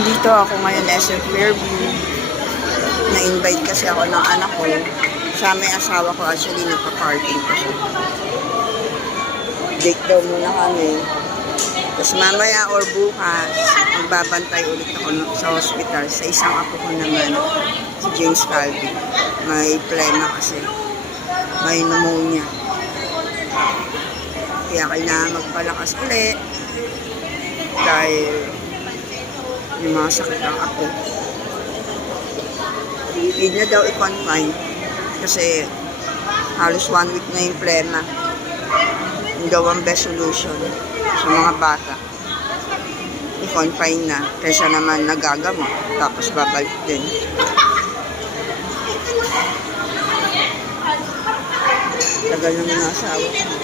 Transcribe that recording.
Nandito ako ngayon sa Fairview. Na-invite kasi ako ng anak ko. Siya may asawa ko, actually nagpa-parking ko siya. Date daw muna kami. Tapos mamaya or bukas, magbabantay ulit ako sa hospital. Sa isang apo ko naman, si James Calvi. May plema kasi. May pneumonia. Kaya kailangan magpalakas ulit. Dahil yung mga sakit ng apo. Need na daw i-confine. Kasi halos 1 week na yung plema. Yung daw ang best solution sa mga bata. I-confine na. Kaysa naman nagagamot. Tapos babalik din. Tagal naman ang asawa ko.